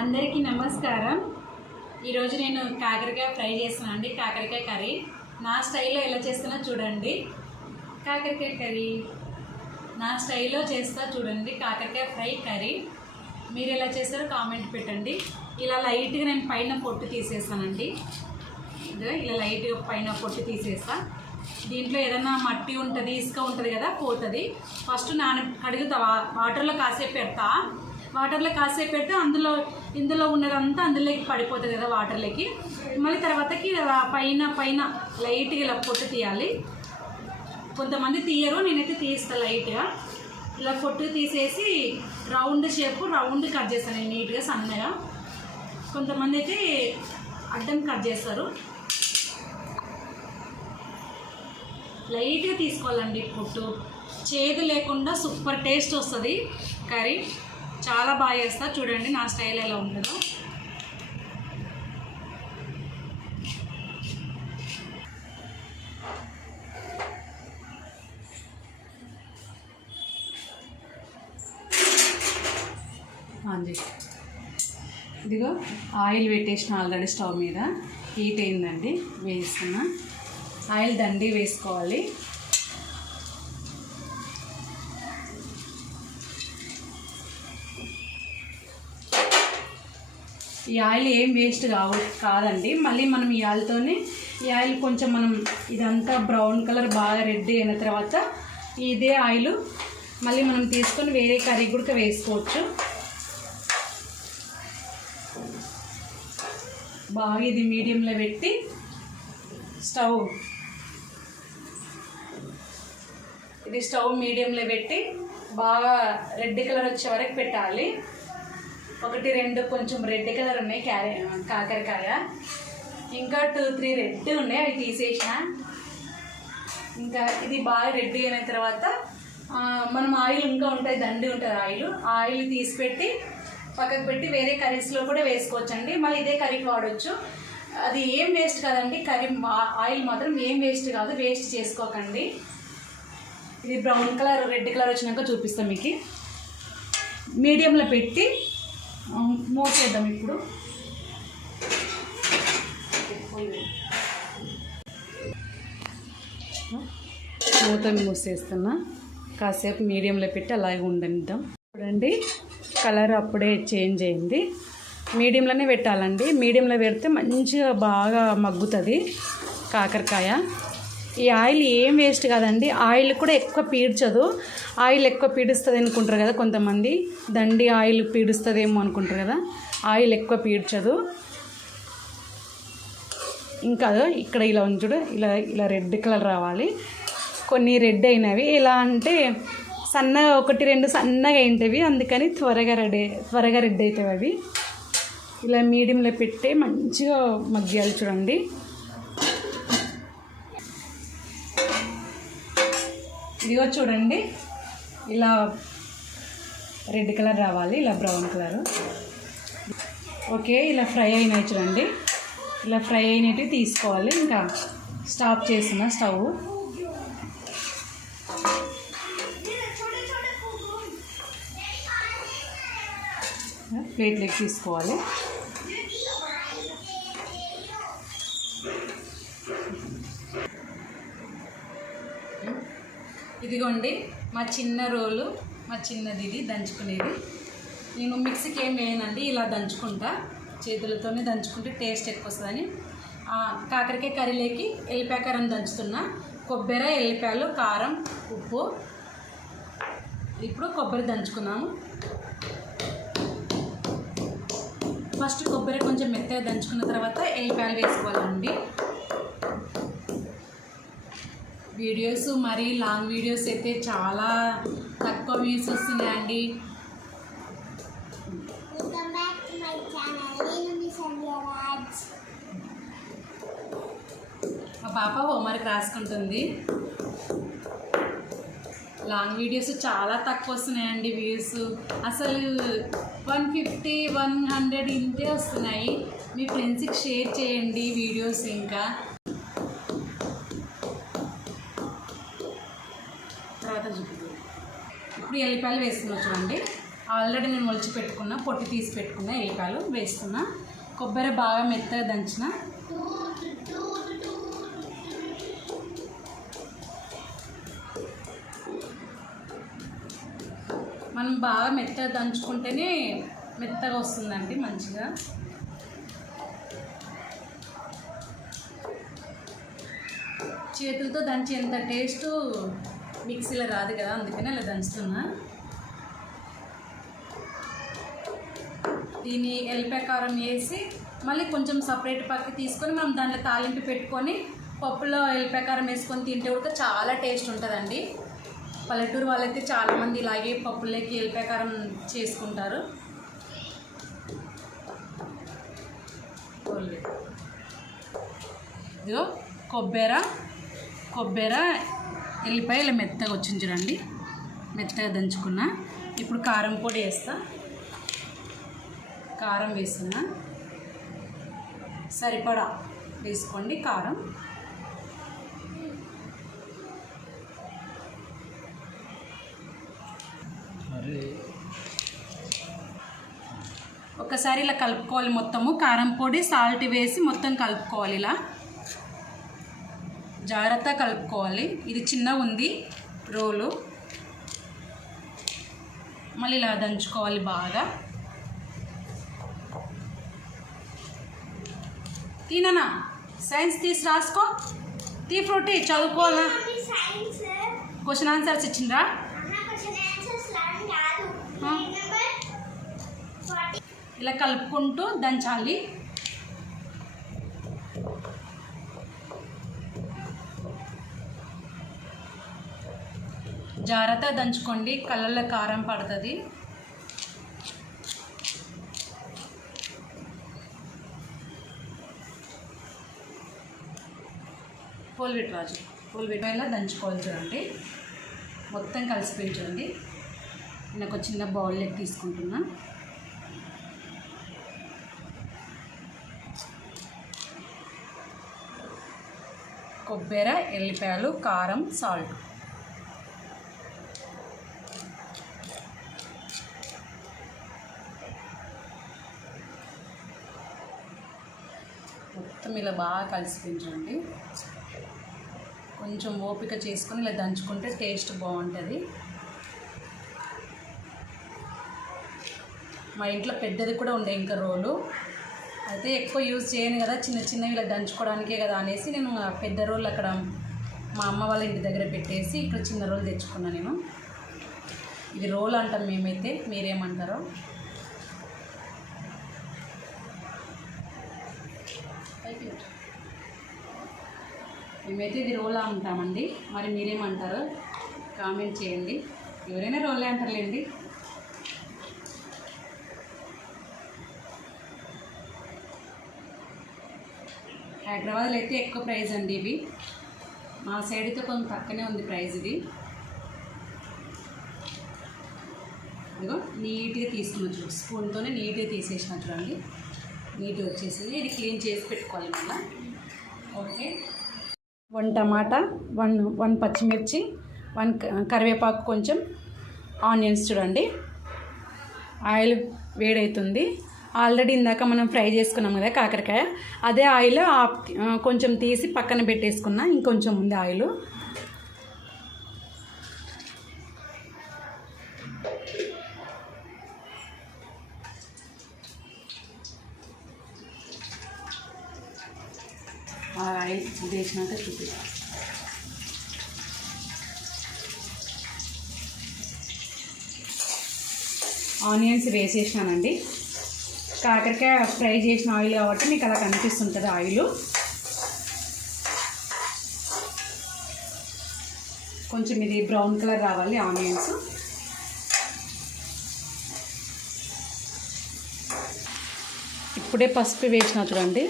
అందరికీ నమస్కారం. ఈరోజు నేను కాకరకాయ ఫ్రై చేస్తున్నాను అండి. కాకరకాయ కర్రీ. నా స్టైల్లో ఎలా చేస్తున్నా చూడండి. కాకరకాయ కర్రీ. నా స్టైల్లో చేస్తా చూడండి. కాకరకాయ ఫ్రై కర్రీ. మీరు ఎలా చేస్తారో కామెంట్ పెట్టండి. ఇలా లైట్గా నేను పైన పొట్టు తీసేస్తానండి ఇలా లైట్గా పైన పొట్టు తీసేస్తా. దీంట్లో ఏదైనా మట్టి ఉంటుంది ఇసుక ఉంటుంది కదా పోతుంది. ఫస్ట్ నాన కడుగుతా వాటర్లో కాసేపు పెడతా. వాటర్లో కాసేపు పెడితే అందులో ఇందులో ఉన్నదంతా అందులోకి పడిపోతుంది కదా వాటర్లోకి. మళ్ళీ తర్వాతకి పైన పైన లైట్గా ఇలా పొట్టు తీయాలి. కొంతమంది తీయరు నేనైతే తీస్తా లైట్గా. ఇలా పొట్టు తీసేసి రౌండ్ షేప్ రౌండ్ కట్ చేస్తాను నేను నీట్గా సన్నగా. కొంతమంది అయితే అడ్డం కట్ చేస్తారు. లైట్గా తీసుకోవాలండి పొట్టు. చేదు లేకుండా సూపర్ టేస్ట్ వస్తుంది కర్రీ. చాలా బాగా చేస్తా. చూడండి నా స్టైల్ ఎలా ఉంటుందో. ఇదిగో ఆయిల్ పెట్టేసిన ఆల్రెడీ స్టవ్ మీద. హీట్ అయిందండి వేస్తున్నా. ఆయిల్ దండి వేసుకోవాలి. ఈ ఆయిల్ ఏం వేస్ట్ కావు కాదండి. మళ్ళీ మనం ఈ ఆయిల్తోనే ఈ ఆయిల్ కొంచెం మనం ఇదంతా బ్రౌన్ కలర్ బాగా రెడ్ అయిన తర్వాత ఇదే ఆయిల్ మళ్ళీ మనం తీసుకొని వేరే కర్రీ కూడా వేసుకోవచ్చు. బాగా ఇది మీడియంలో పెట్టి స్టవ్ ఇది స్టవ్ మీడియంలో పెట్టి బాగా రెడ్ కలర్ వచ్చే వరకు పెట్టాలి. ఒకటి రెండు కొంచెం రెడ్ కలర్ ఉన్నాయి క్యారె కాకరకాయ. ఇంకా టూ త్రీ రెడ్ ఉన్నాయి అవి తీసేసిన. ఇంకా ఇది బాగా రెడ్ అయిన తర్వాత మనం ఆయిల్ ఇంకా ఉంటుంది దండి ఉంటుంది ఆయిల్. ఆయిల్ తీసి పెట్టి పక్కకు పెట్టి వేరే కర్రీస్లో కూడా వేసుకోవచ్చండి. మళ్ళీ ఇదే కర్రీకి వాడచ్చు. అది ఏం వేస్ట్ కాదండి కర్రీ మా- ఆయిల్ మాత్రం ఏం వేస్ట్ కాదు వేస్ట్ చేసుకోకండి. ఇది బ్రౌన్ కలర్ రెడ్ కలర్ వచ్చినాక చూపిస్తాం మీకు. మీడియంలో పెట్టి మూసేద్దాం ఇప్పుడు. మూత మూసేస్తున్నా. కాసేపు మీడియంలో పెట్టి అలాగే ఉండనిద్దాం. చూడండి కలర్ అప్పుడే చేంజ్ అయింది. మీడియంలోనే పెట్టాలండి. మీడియంలో పెడితే మంచిగా బాగా మగ్గుతుంది కాకరకాయ. ఈ ఆయిల్ ఏం వేస్ట్ కాదండి. ఆయిల్ కూడా ఎక్కువ పీడ్చదు. ఆయిల్ ఎక్కువ పీడుస్తుంది అనుకుంటారు కదా కొంతమంది. దండి ఆయిల్ పీడుస్తుందేమో అనుకుంటారు కదా. ఆయిల్ ఎక్కువ పీడ్చదు. ఇంకా ఇక్కడ ఇలా ఉంచుడు ఇలా ఇలా రెడ్ కలర్ రావాలి. కొన్ని రెడ్ అయినవి. ఎలా అంటే సన్నగా ఒకటి రెండు సన్నగా అయింటవి. అందుకని త్వరగా రెడ్ త్వరగా రెడ్ అవుతాయి అవి. ఇలా మీడియంలో పెట్టి మంచిగా మగ్గియాలి చూడండి. ఇదిగో చూడండి. ఇలా రెడ్ కలర్ రావాలి ఇలా బ్రౌన్ కలర్. ఓకే ఇలా ఫ్రై అయినాయి చూడండి. ఇలా ఫ్రై అయినట్టు తీసుకోవాలి. ఇంకా స్టాప్ చేసిన స్టవ్. ప్లేట్లోకి తీసుకోవాలి. ఇదిగోండి మా చిన్న రోలు మా చిన్నది ఇది దంచుకునేది. నేను మిక్సీకి ఏం వేయనండి ఇలా దంచుకుంటా. చేతులతోనే దంచుకుంటే టేస్ట్ ఎక్కువ వస్తుందని కాకరకాయ కర్రీలోకి ఎల్లిపాయ కారం దంచుతున్నా. కొబ్బరి ఎల్లిపాయలు కారం ఉప్పు. ఇప్పుడు కొబ్బరి దంచుకున్నాము. ఫస్ట్ కొబ్బరి కొంచెం మెత్తగా దంచుకున్న తర్వాత ఎల్లిపాయలు వేసుకోవాలండి. వీడియోస్ మరీ లాంగ్ వీడియోస్ అయితే చాలా తక్కువ వ్యూస్ వస్తున్నాయండి. మా పాప హోంవర్క్ రాసుకుంటుంది. లాంగ్ వీడియోస్ చాలా తక్కువ వస్తున్నాయండి వ్యూస్. అసలు వన్ ఫిఫ్టీ వన్ హండ్రెడ్ ఇంతే వస్తున్నాయి. మీ ఫ్రెండ్స్కి షేర్ చేయండి వీడియోస్ ఇంకా తర్వాత చూపిద్దాం ఇప్పుడు ఎల్లిపాయలు వేసుకున్నాం చూడండి ఆల్రెడీ నేను ఒలిచి పెట్టుకున్నా పొట్టి తీసి పెట్టుకున్నా ఎల్లిపాయలు వేస్తున్నా. కొబ్బరి బాగా మెత్తగా దంచిన. మనం బాగా మెత్తగా దంచుకుంటేనే మెత్తగా వస్తుందండి మంచిగా. చేతులతో దంచి ఎంత టేస్ట్ మిక్సీలో రాదు కదా అందుకని అలా దంచుతున్నా. దీన్ని ఎల్లిపాయ కారం వేసి మళ్ళీ కొంచెం సపరేట్ పక్క తీసుకొని మనం దాంట్లో తాలింపు పెట్టుకొని పప్పులో ఎల్లిపాయ కారం వేసుకొని తింటే కూడా చాలా టేస్ట్ ఉంటుందండి. పల్లెటూరు వాళ్ళైతే చాలామంది ఇలాగే పప్పులకి ఎల్లిపాయ కారం చేసుకుంటారు. ఇదిగో కొబ్బెర కొబ్బెర ఎల్లిపాయ ఇలా మెత్తగా వచ్చింది చూడండి. మెత్తగా దంచుకున్నా. ఇప్పుడు కారం పొడి వేస్తా. కారం వేస్తున్నా. సరిపడా వేసుకోండి కారం. ఒకసారి ఇలా కలుపుకోవాలి మొత్తము. కారం పొడి సాల్ట్ వేసి మొత్తం కలుపుకోవాలి ఇలా. జాగ్రత్త కలుపుకోవాలి. ఇది చిన్నగా ఉంది. రోలు. మళ్ళీ ఇలా దంచుకోవాలి బాగా. తిననా సైన్స్ తీసి రాసుకో. తీ ఫ్రూటీ చదువుకోవాలా? క్వశ్చన్ ఆన్సర్స్ ఇచ్చిండ్రా? ఇలా కలుపుకుంటూ దంచాలి. జాగ్రత్త దంచుకోండి. కళ్ళల్లో కారం పడుతుంది. పోల్విట్ రాజు. పోల్విట్ ఇలా దంచుకోవాలి చూడండి. మొత్తం కలిసిపోయి చూడండి. నేను ఒక చిన్న బౌల్లోకి తీసుకుంటున్నా. కొబ్బరి ఎల్లిపాయలు కారం సాల్ట్. మొత్తం ఇలా బాగా కలిసిపించండి. కొంచెం ఓపిక చేసుకొని ఇలా దంచుకుంటే టేస్ట్ బాగుంటుంది. మా ఇంట్లో పెద్దది కూడా ఉండే ఇంకా రోలు. అయితే ఎక్కువ యూజ్ చేయను కదా చిన్న చిన్నవి ఇలా దంచుకోవడానికే కదా అనేసి నేను పెద్ద రోలు అక్కడ మా అమ్మ వాళ్ళ ఇంటి దగ్గర పెట్టేసి ఇక్కడ చిన్న రోలు తెచ్చుకున్నాను నేను. ఇది రోల్ అంటాం మేమైతే మీరేమంటారో? మేమైతే ఇది రోలా అంటామండి మరి మీరేమంటారో కామెంట్ చేయండి. ఎవరైనా రోలే అంటారులేండి. హైదరాబాద్లో అయితే ఎక్కువ ప్రైజ్ అండి ఇవి. మా సైడ్ అయితే కొంచెం పక్కనే ఉంది ప్రైజ్ ఇది. ఇదిగో నీట్గా తీసుకున్న చూడు. స్పూన్తోనే నీట్గా తీసేసిన చూడండి. నీట్గా వచ్చేసింది. ఇది క్లీన్ చేసి పెట్టుకోవాలి మళ్ళీ. Okay. One tomato one one పచ్చిమిర్చి వన్ క- కరివేపాకు కొంచెం ఆనియన్స్ చూడండి. ఆయిల్ వేడవుతుంది ఆల్రెడీ ఇందాక మనం ఫ్రై చేసుకున్నాం కదా కాకరకాయ. అదే ఆయిల్ కొంచెం తీసి పక్కన పెట్టేసుకున్నా. ఇంకొంచెం ఉంది ఆయిల్. ఆయిల్ వేసినాక చూపిస్తాను ఆనియన్స్ వేసేసినానండి. కాకరకాయ ఫ్రై చేసిన ఆయిల్ కాబట్టి మీకు అలా కనిపిస్తుంటుంది ఆయిల్. కొంచెం ఇది బ్రౌన్ కలర్ రావాలి ఆనియన్స్. ఇప్పుడే పసుపు వేసిన చూడండి.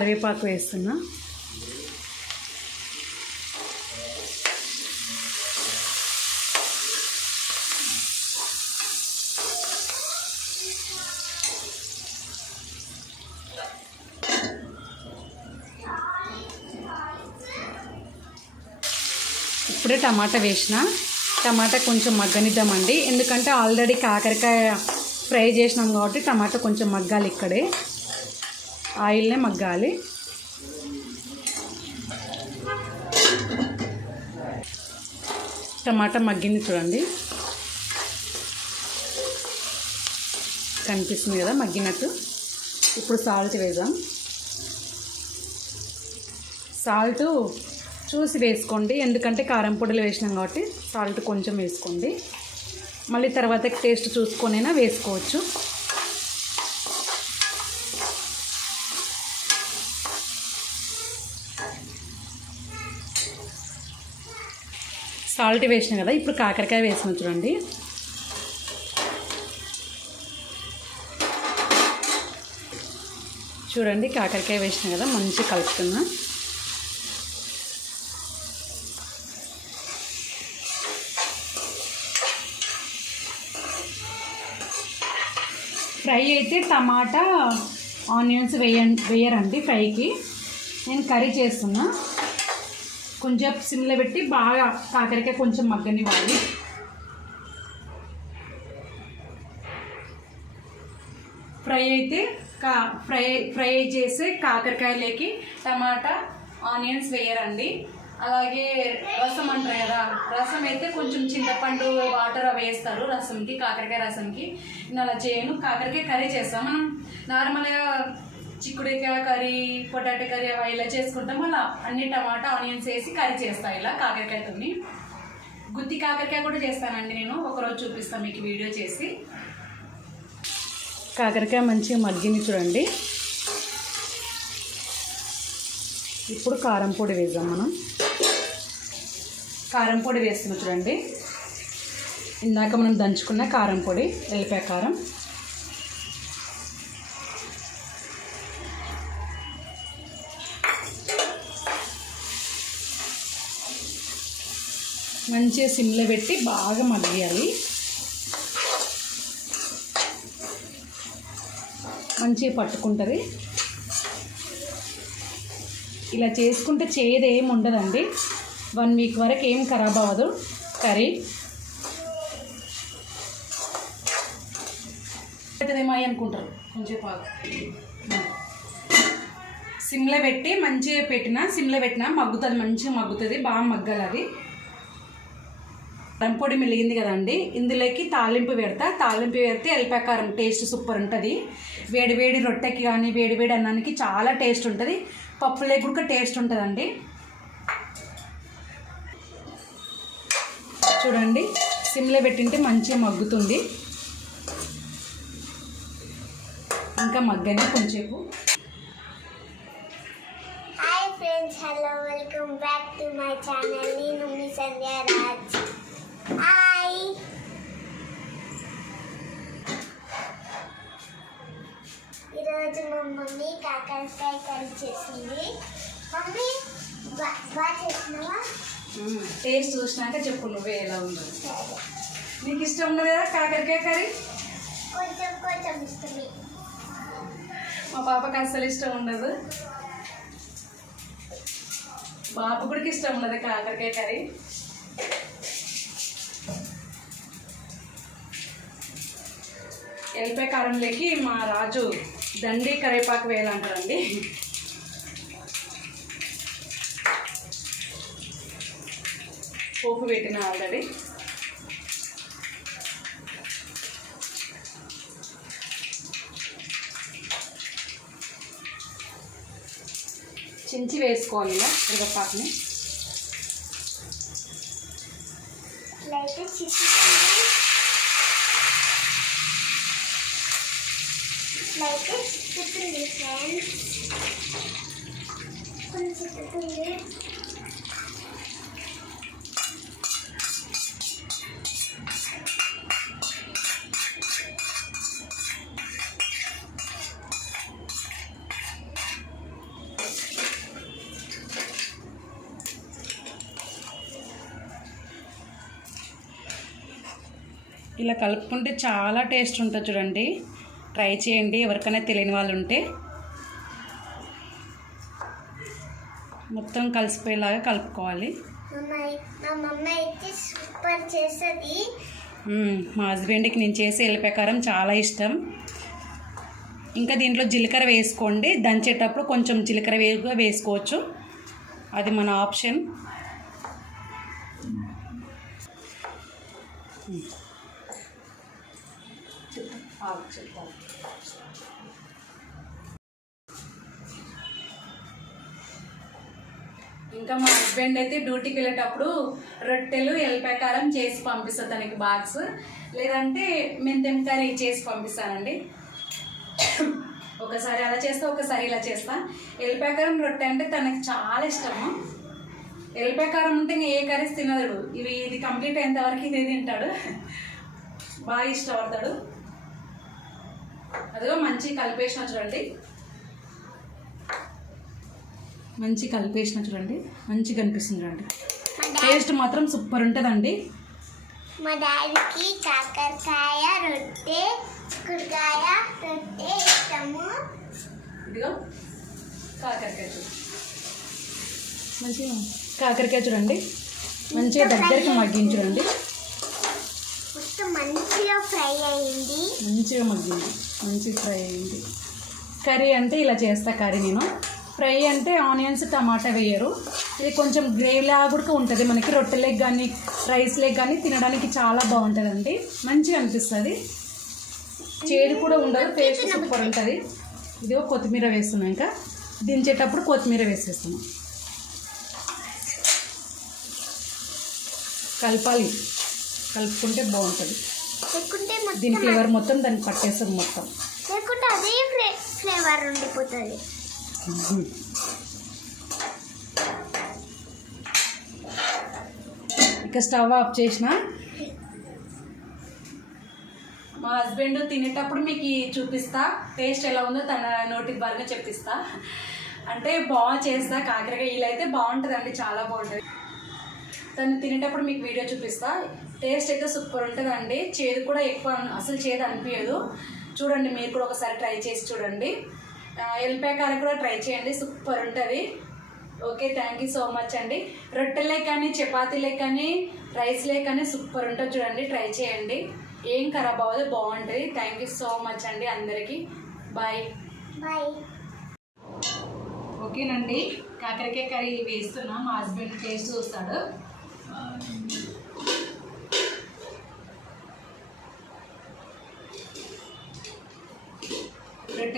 కరివేపాకు వేస్తున్నా. ఇప్పుడే టమాటా వేసిన. టమాటా కొంచెం మగ్గనిద్దామండి. ఎందుకంటే ఆల్రెడీ కాకరకాయ ఫ్రై చేసినాం కాబట్టి టమాటా కొంచెం మగ్గాలి ఇక్కడే. ఆయిల్నే మగ్గాలి. టమాటా మగ్గింది చూడండి. కనిపిస్తుంది కదా మగ్గినట్టు. ఇప్పుడు సాల్ట్ వేద్దాం. సాల్ట్ చూసి వేసుకోండి. ఎందుకంటే కారం పొడులు వేసినాం కాబట్టి సాల్ట్ కొంచెం వేసుకోండి. మళ్ళీ తర్వాత టేస్ట్ చూసుకొనైనా వేసుకోవచ్చు. ఆల్రెడీ వేసిన కదా ఇప్పుడు కాకరకాయ వేసిన చూడండి. చూడండి కాకరకాయ వేసిన కదా మంచిగా కలుపుతున్నా. ఫ్రై అయితే టమాటా ఆనియన్స్ వేయ వేయరండి ఫ్రైకి. నేను కర్రీ చేస్తున్నా. కొంచెం సిమ్లో పెట్టి బాగా కాకరకాయ కొంచెం మగ్గనివ్వాలి. ఫ్రై అయితే కా ఫ్రై ఫ్రై చేసి కాకరకాయలోకి టమాటా ఆనియన్స్ వేయరండి. అలాగే రసం అంటారు కదా రసం అయితే కొంచెం చింతపండు వాటర్ అవి వేస్తారు రసంకి కాకరకాయ రసంకి. నేను అలా చేయను. కాకరకాయ కర్రీ చేస్తాం. మనం నార్మల్గా చిక్కుడుకాయ కర్రీ పొటాటో కర్రీ అవి ఇలా చేసుకుంటాం. అలా అన్ని టమాటా ఆనియన్స్ వేసి కర్రీ చేస్తాను ఇలా కాకరకాయతోని. గుత్తి కాకరకాయ కూడా చేస్తానండి నేను. ఒకరోజు చూపిస్తాను మీకు వీడియో చేసి. కాకరకాయ మంచిగా మగ్గింది చూడండి. ఇప్పుడు కారం పొడి వేద్దాం మనం. కారం పొడి వేస్తున్నాం చూడండి. ఇందాక మనం దంచుకున్న కారం పొడి ఎల్లిపాయ కారం. మంచిగా సిమ్లో పెట్టి బాగా మగ్గియాలి మంచిగా పట్టుకుంటుంది. ఇలా చేసుకుంటే చేదు ఏం ఉండదండి. వన్ వీక్ వరకు ఏం ఖరాబ్ అవ్వదు. కర్రీ. అవుతుందేమో అనుకుంటారు. కొంచెం బాగా. సిమ్లో పెట్టి మంచిగా పెట్టిన సిమ్లో పెట్టిన మగ్గుతుంది మంచిగా మగ్గుతుంది బాగా మగ్గాలి అది. పొడి మెలిగింది కదండి. ఇందులోకి తాలింపు పెడతా తాలింపు పెడితే ఎల్లిపాయకారం టేస్ట్ సూపర్ ఉంటుంది. వేడివేడి రొట్టెకి కానీ వేడివేడి అన్నానికి చాలా టేస్ట్ ఉంటుంది. పప్పులోకి కూడా టేస్ట్ ఉంటుందండి. చూడండి సిమ్లో పెట్టింటే మంచిగా మగ్గుతుంది. ఇంకా మగ్గని కొంచెంసేపు hi friends hello welcome back to my channel నేను మీ సంధ్య రాజ్ హాయ్ ఈరోజు మా మమ్మీ కాకరకాయ కర్రీ చేసింది. మమ్మీ బాగా చేసినావా? టేస్ట్ చూసినాక చెప్పు నువ్వే ఎలా ఉందో. నీకు ఇష్టం ఉండదు కదా కాకరకాయ కర్రీ? కొంచెం కొంచెం ఇష్టమే. మా పాపకి అస్సలు ఇష్టం ఉండదు. బాబు కూడా ఇష్టం ఉండదు కాకరకాయ కర్రీ. ఎల్లిపాయ కారంలోకి మా రాజు దండి కరివేపాకు వేయాలంటారండి. పోపు పెట్టిన ఆల్రెడీ. చించి వేసుకోవాలి ఇలా కరివేపాకుని. కొంచెం ఇలా కలుపుకుంటే చాలా టేస్ట్ ఉంటుంది చూడండి. ట్రై చేయండి. ఎవరికైనా తెలియని వాళ్ళు ఉంటే మొత్తం కలిసిపోయేలాగా కలుపుకోవాలి. సూపర్ చేస్తుంది. మా హస్బెండ్కి నేను చేసే ఎల్లిపాయకారం చాలా ఇష్టం. ఇంకా దీంట్లో జీలకర్ర వేసుకోండి. దంచేటప్పుడు కొంచెం జీలకర్ర వేగుగా వేసుకోవచ్చు. అది మన ఆప్షన్. ఇంకా మా హస్బెండ్ అయితే డ్యూటీకి వెళ్ళేటప్పుడు రొట్టెలు ఎల్పకారం చేసి పంపిస్తాను తనకి బాక్స్ లేదంటే మెంతెం కర్రీ చేసి పంపిస్తానండి. ఒకసారి అలా చేస్తా ఒకసారి ఇలా చేస్తా. ఎల్పకారం రొట్టె అంటే తనకి చాలా ఇష్టము. ఎల్పకారం ఉంటే ఇంకా ఏ కర్రీస్ తినదుడు ఇవి ఇది కంప్లీట్ అయ్యేంతవరకు ఇదే తింటాడు. బాగా ఇష్టపడతాడు. అదిగో మంచి కలిపేసిన చూడండి. మంచి కలిపేసిన చూడండి. మంచిగా అనిపిస్తుంది చూడండి. టేస్ట్ మాత్రం సూపర్ ఉంటుందండి. మా డాడీకి కాకరకాయ రొట్టె చిక్కుడుకాయ రొట్టె ఇష్టము. ఇదిగో కాకరకాయ మంచిగా కాకరకాయ చూడండి. మంచిగా దగ్గరికి మగ్గించుడండి మంచిగా ఫ్రై అయింది. మంచిగా మగ్గింది. మంచిగా ఫ్రై అయింది. కర్రీ అంటే ఇలా చేస్తా కర్రీ నేను. ఫ్రై అంటే ఆనియన్స్ టమాటా వేయరు. ఇది కొంచెం గ్రేవీలా కూడా ఉంటుంది. మనకి రొట్టెలకు కానీ రైస్లకు కానీ తినడానికి చాలా బాగుంటుందండి. మంచిగా అనిపిస్తుంది. చేదు కూడా ఉండదు టేస్ట్ సూపర్ ఉంటుంది. ఇదిగో కొత్తిమీర వేస్తున్నాం ఇంకా. దించేటప్పుడు కొత్తిమీర వేసేస్తున్నాం. కలపాలి. కలుపుకుంటే బాగుంటుంది. దీని ఫ్లేవర్ మొత్తం దానికి పట్టేస్తుంది మొత్తం. లేకుంటే అదే ఫ్లే ఫ్లేవర్ ఉండిపోతుంది. ఇక స్టవ్ ఆఫ్ చేసిన. మా హస్బెండ్ తినేటప్పుడు మీకు చూపిస్తా. టేస్ట్ ఎలా ఉందో తన నోటి బాగా చెప్పిస్తా. అంటే బాగా చేస్తా కాకరకాయ ఇలా అయితే బాగుంటుందండి చాలా బాగుంటుంది. తను తినేటప్పుడు మీకు వీడియో చూపిస్తా. టేస్ట్ అయితే సూపర్ ఉంటుందండి. చేదు కూడా ఎక్కువ అసలు చేదు అనిపించదు. చూడండి మీరు కూడా ఒకసారి ట్రై చేసి చూడండి. ఎల్లిపాయ కారం కూడా ట్రై చేయండి సూపర్ ఉంటుంది. Okay thank you so much అండి. రొట్టెలే కానీ చపాతీలే కానీ రైస్లే కానీ సూపర్ ఉంటుంది చూడండి ట్రై చేయండి. ఏం ఖరాబ్ అవ్వదు బాగుంటుంది. థ్యాంక్ యూ సో మచ్ అండి అందరికీ. బాయ్ బాయ్ ఓకేనండి కాకరకాయ కర్రీ వేస్తున్నా మా హస్బెండ్ టేస్ట్ చూస్తాడు.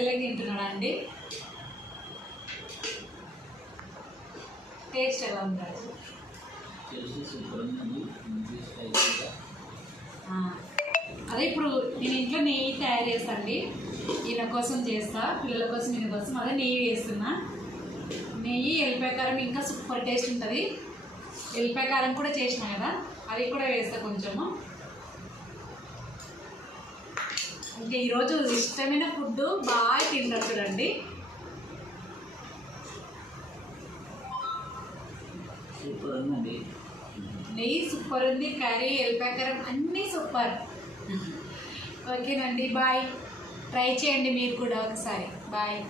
రొట్టెలే తింటున్నాడా అండి? టేస్ట్ ఎలా ఉంటుంది అదే ఇప్పుడు నేను ఇంట్లో నెయ్యి తయారు చేస్తాండి ఈయన కోసం చేస్తా పిల్లల కోసం ఈయన కోసం అదే నెయ్యి వేస్తున్నా. నెయ్యి ఎల్లిపాయ కారం ఇంకా సూపర్ టేస్ట్ ఉంటుంది. ఎల్లిపాయ కారం కూడా చేసిన కదా అది కూడా వేస్తా కొంచెము. ఇంకా ఈరోజు ఇష్టమైన ఫుడ్ బాగా తింటారు చూడండి. సూపర్ ఉందండి. నెయ్యి సూపర్ ఉంది కర్రీ ఎల్లిపాయ కారం అన్నీ సూపర్. ఓకేనండి బాయ్. ట్రై చేయండి మీరు కూడా ఒకసారి. బాయ్.